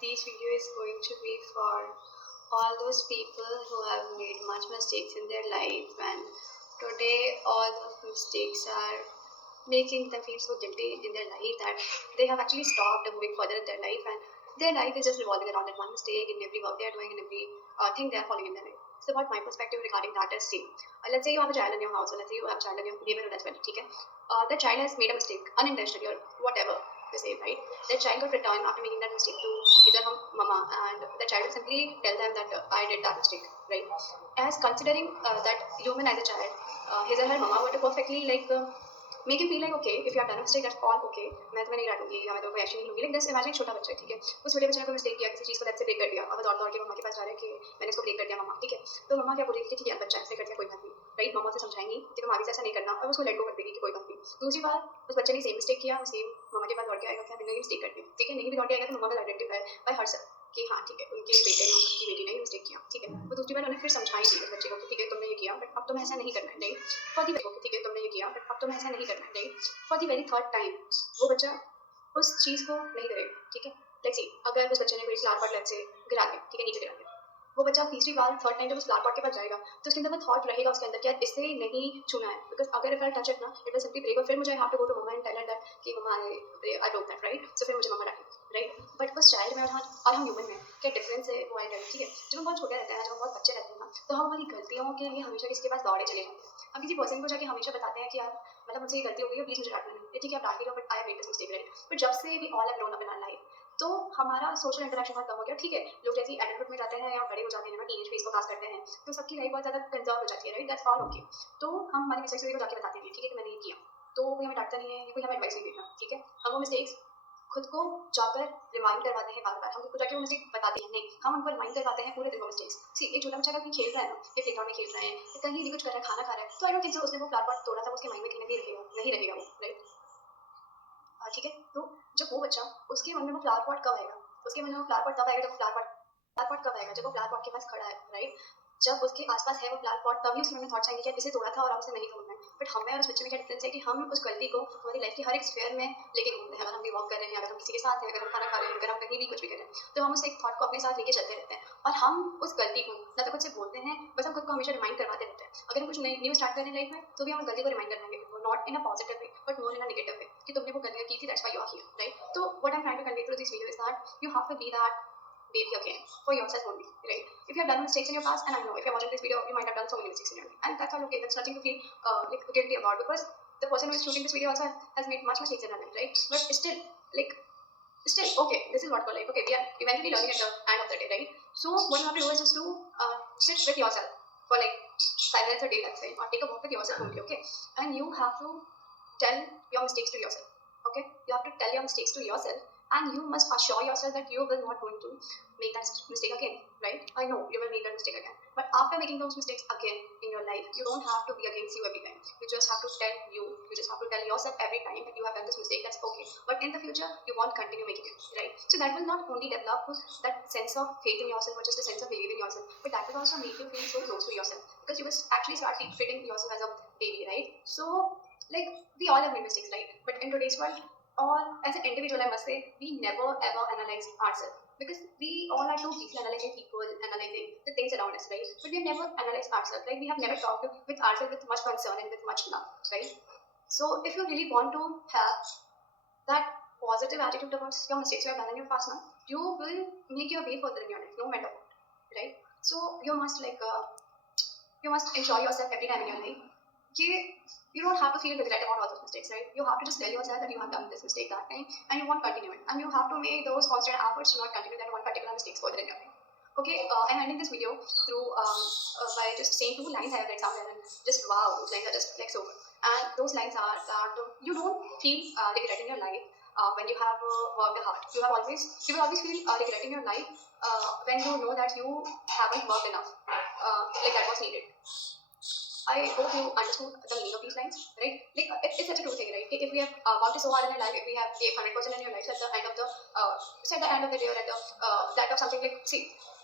This video is going to be for all those people who have made much mistakes in their life, and today all those mistakes are making them feel so guilty in their life that they have actually stopped moving further in their life, and their life is just revolving around that one mistake in every work they are doing, in every thing they are following in their life. So what my perspective regarding that is, see, let's say you have a child in your house, or let's say you have a child in your neighborhood as well, okay? The child has made a mistake unintentionally or whatever they say, right? The child will return after making that mistake to his or her mama, and the child will simply tell them that I did that mistake, right? As considering that human as a child, his or her mama were to perfectly make him feel like okay, if you have done a mistake, that's all okay, मैं तुम्हें नहीं डांटूंगी या मैं तुम्हें action नहीं लूंगी. Like this, imagine छोटा बच्चा है, ठीक है, उस छोटे बच्चे ने कोई मिस्टेक किया, किसी चीज को let's say ब्रेक कर दिया, अब दौड़ दौड़ के मम्मा के पास जा रहा है कि मैंने इसको ब्रेक कर दिया मम्मा, ठीक है. तो मम्मा क्या बोलेगी कि ठीक है बच्चा ऐसे कर दिया, कोई बात नहीं, राइट? मम्मा से समझाएंगी कि तुम आगे से ऐसा नहीं करना, और उसको लेट गो कर देगी कि कोई बात नहीं. दूसरी बार उस बच्चे ने सेम मिस्टेक किया, वो सेम मम्मा के पास दौड़ के आएगा कि मैंने ये मिस्टेक कर दी, ठीक है. नहीं भी दौड़ के आएगा तो मम्मा will identify by herself कि हाँ ठीक है, उनके बेटे ने उनकी बेटी ने मिस्टेक किया, ठीक है. वो दूसरी बार उन्हें फिर समझाएगी उस बच्चे को कि ठीक है तुमने ये किया, बट अब तुम्हें ऐसा नहीं करना है, राइट? फॉर दी को ठीक है तुमने ये किया, बट अब तुम्हें ऐसा नहीं करना है, right? For the very third time वो बच्चा उस चीज़ को नहीं करेगा, ठीक है. लेट्स सी, अगर उस बच्चे ने कोई फ्लावर पॉट लेट्स से गिरा दिया, ठीक है, नीचे गिरा दिया, वो बच्चा तीसरी बार थर्ड टाइम जब उस फ्लावर पॉट के पास जाएगा तो उसके अंदर वो थॉट रहेगा उसके अंदर कि यार इससे नहीं छूना है, बिकॉज अगर इफ आई टच इट ना इट विल सिंपली ब्रेक, और फिर मुझे हैव टू गो टू मम्मा एंड टेल हर दैट कि मम्मा I broke that, right? So फिर मुझे मम्मा डांटेगी, राइट? बट उस चाइल्ड में और हम ह्यूमन में क्या डिफरेंस है वो आई टेल, ठीक है. जब हम बहुत छोटे रहते हैं, जब हम बहुत बच्चे रहते हैं ना, तो हम हमारी गलतियों के लिए हमेशा किसी के पास दौड़े चले जाते हैं. हम किसी पर्सन को जाके हमेशा बताते हैं कि यार मतलब मुझसे ये गलती हो गई है, प्लीज मुझे डांटना नहीं, ठीक है आप डांट लो, but I made this mistake, right? But जब से we all have grown up in our life, तो हमारा सोशल इंटरेक्शन बहुत कम हो गया, ठीक है. लोग जैसे एडल्टहुड में जाते हैं या बड़े हो जाते हैं ना, टीनेज फेज को पास करते हैं, तो सबकी लाइफ बहुत ज़्यादा कंजर्व हो जाती है, राइट? That's all okay. तो हम हमारी मिस्टेक्स को जाके बताते हैं, ठीक है, कि मैंने ये किया, तो कोई हमें डांटता नहीं है, कोई हमें एडवाइस नहीं देता, ठीक है. हम वो मिस्टेक्स खुद को जाकर रिमाइंड करवाते हैं बार बार, हम खुद को जाके वो मिस्टेक बताते हैं नहीं, हम उनको रिमाइंड करवाते हैं पूरे दिन वो मिस्टेक्स. सी, एक छोटा बच्चा अगर कहीं खेल रहा है ना, या प्लेग्राउंड में खेल रहा है, या कहीं भी कुछ कर रहा है, खाना खा रहा है, तो आई डोंट थिंक सो उसने वो फ्लावर पॉट तोड़ा था, उसके माइंड में कहीं ना कहीं रहेगा, नहीं रहेगा वो, राइट? ठीक है. तो जब वो बच्चा, उसके मन में वो फ्लावर पॉट कब आएगा, उसके मन में वो फ्लावर पॉट तब आएगा जब फ्लावर पॉट कब आएगा, जब वो फ्लावर पॉट के पास खड़ा है, राइट? जब उसके आसपास है वो फ्लावर पॉट, तभी उसके मन में थॉट्स आएंगे कि इसे तोड़ा था और अब उसे नहीं तोड़ना है. बट हमें और उस बच्चे में क्या डिफरेंस है कि हम उस गलती को हमारी लाइफ की हर एक स्फेयर में लेके घूमते हैं. अगर हम भी वॉक कर रहे हैं, अगर हम किसी के साथ हैं, अगर हम खाना खा रहे हैं, अगर हम कहीं भी कुछ भी कर रहे हैं, तो हम उस एक थॉट को अपने साथ लेके चलते रहते हैं, और हम उस गलती को ना तो खुद से बोलते हैं, बस हम खुद को हमेशा रिमाइंड करवाते रहते हैं. अगर हम कुछ न्यू स्टार्ट कर रहे हैं लाइफ में, तो भी हम उस गलती को रिमाइंड करेंगे, not in a positive way but more in a negative way, कि तुमने वो गलतियां की थी, that's why you are here, right? तो what I am trying to convey through this video is that you have to be that baby again for yourself only, right? If you have done mistakes in your past, and I know if you're watching this video you might have done so many mistakes in your life, and that's all okay, that's nothing to feel like guilty about, because the person who is shooting this video also has made much mistakes in their life, right? But like still okay, this is what for life, okay? We are eventually learning at the end of the day, right? So what you have to do is just to sit with yourself for like 5 minutes a day, let's say, or take a walk with yourself only, okay? And you have to tell your mistakes to yourself, okay? You have to tell your mistakes to yourself, and you must assure yourself that you will not going to make that mistake again, right? I know you will make that mistake again, but after making those mistakes again in your life, you don't have to be against you every time. You just have to you just have to tell yourself every time that you have done this mistake, that's okay, but in the future you won't continue making it, right? So that will not only develop that sense of faith in yourself or just a sense of belief in yourself, but that will also make you feel so close to yourself, because you will actually start treating yourself as a baby, right? So like we all have made mistakes, right? But in today's world, or as an individual, I must say, we never ever analyze ourselves, because we all are too busy analyzing people, analyzing the things around us, right? But we have never analyzed ourselves, like we have never talked with ourselves with much concern and with much love, right? So if you really want to have that positive attitude towards your mistakes you have done in your past now, you will make your way further in your life, no matter what, right? So you must you must enjoy yourself every time in your life. You don't have to feel regret about all those mistakes, right? You have to just tell yourself that you have done this mistake that time and you won't continue it, and you have to make those constant efforts to not continue that one particular mistake further in your life. Okay, I'm ending this video through by just saying 2 lines I have read somewhere, and just wow, those lines are just like so good. And those lines are that you don't feel regret in your life when you have worked hard. You will always feel regret in your life when you know that you haven't worked enough, like that was needed. I hope you understood the meaning of these lines, right? Like it's such a true thing, right? If we have worked so hard in our life, if we have gave 100% in your life, at the end of the at the end of the day, or at the that of something, like see,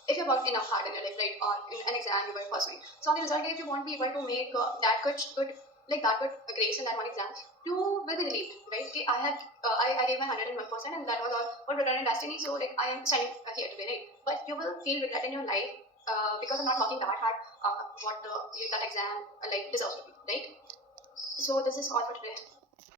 if you worked enough hard in your life, right, or in an exam you were pursuing, so on the result, if you won't be able to make that good like that good grades in that one exam, you will be relieved, right? Okay, I gave my 101% and that was all what written in destiny. So like I am standing here today, right? But you will feel regret in your life because of not working that hard. That exam like deserves to be, right? So this is all for today.